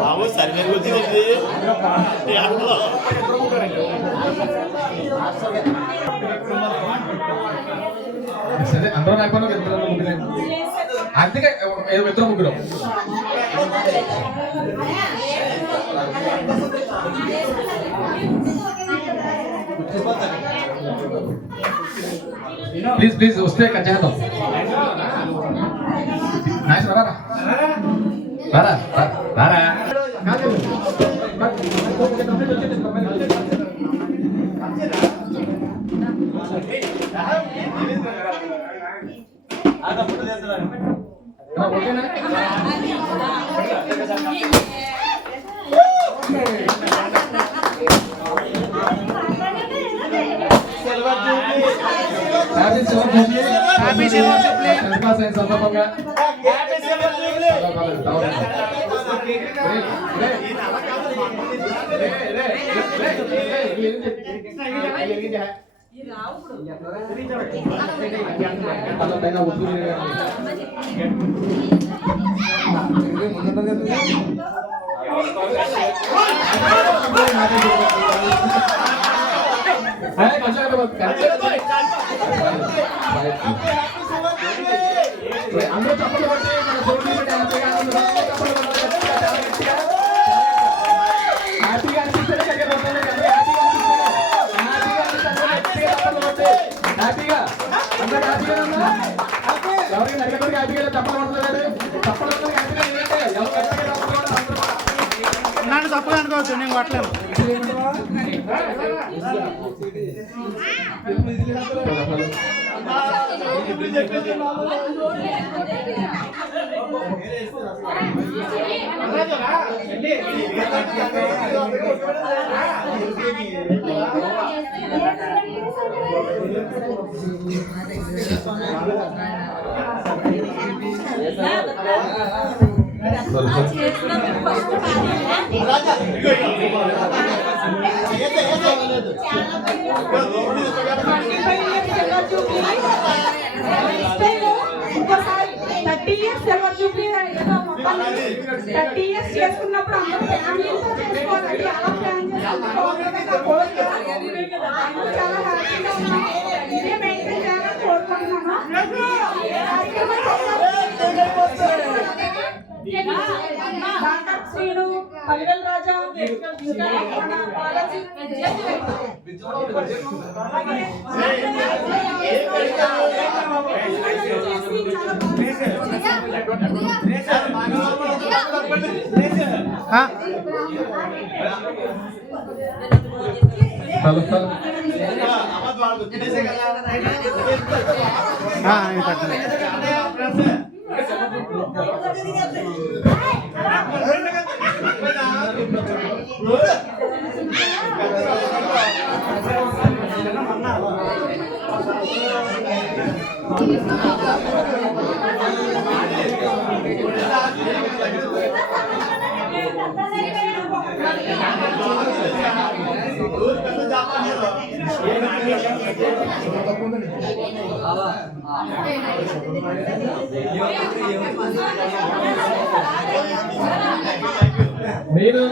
బాబు survey వచ్చింది సరే అందరూ లేకపోతే ఇద్దరు ముగ్గురు అందుకే ఇద్దరు ముగ్గురు ప్లీజ్ ప్లీజ్ వస్తే కట్ చేద్దాం నాయస్ రారా రారా రారా ఓకేనా హ్యాపీ సిల్వర్ జూబ్లీ సందర్భంగా అందరూ తప్పలు పట్టి హ్యాపీగా హ్యాపీగా అందరూ హ్యాపీగా ఎవరికి నడిగేపటికి హ్యాపీగా తప్పలు పడుతున్నారు తప్పలు నన్ను తప్పుగా అనుకోవచ్చు నేను కొట్టలేము చేసుకున్నప్పుడు అందరూ ఫ్యామిలీతో చేసుకోవాలండి అలా ప్లాన్ చాలా హ్యాపీగా ఉన్నాం ఇదే మెయింటైన్ చేయాలని కోరుకుంటున్నాను శ్రీను పల్లెల రాజా బాలాజీ నేను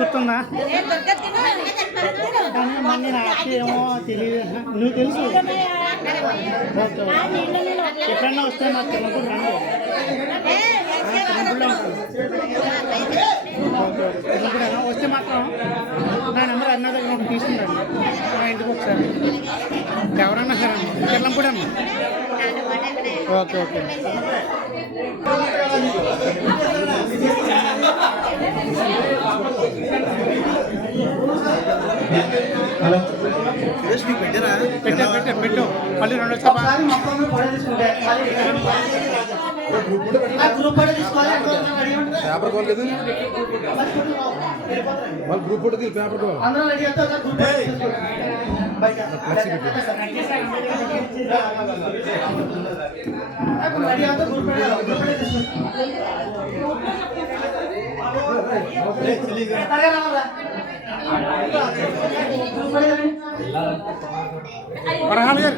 గుర్తుందా మళ్ళీ నాకు ఏమో తెలియదు నువ్వు తెలుసు ఎప్పుడన్నా వస్తే మాకు చిన్నప్పుడు రండి. చిన్నప్పుడులో ఉంటాను. చిన్నప్పుడైనా వస్తే మాత్రం నా నెంబర్ అన్న దగ్గర ఒకటి తీసుకుంటాను మా ఇంటికి ఒకసారి ఎవరన్నా సరే అమ్మ చిల్లంపూడి అమ్మ. ఓకే ఓకే పెట్టు మళ్ళీ రెండు పేపర్ కాల్ కదా వాళ్ళు గ్రూప్ ఫోటో తీసి పేపర్ కాల్ వరహాలు గారు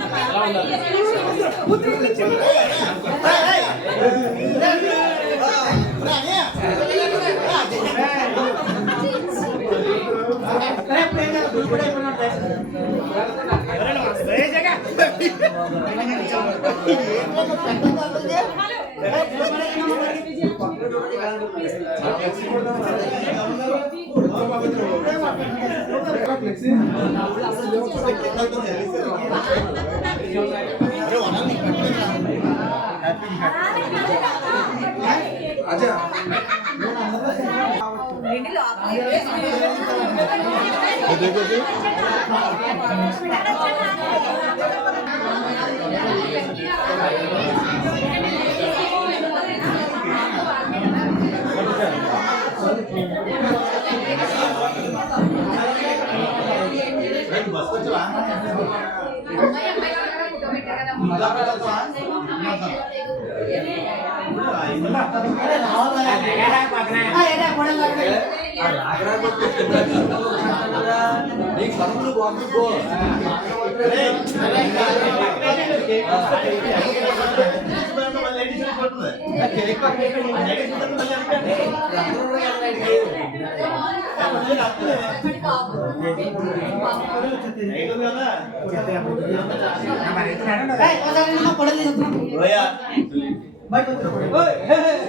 కదా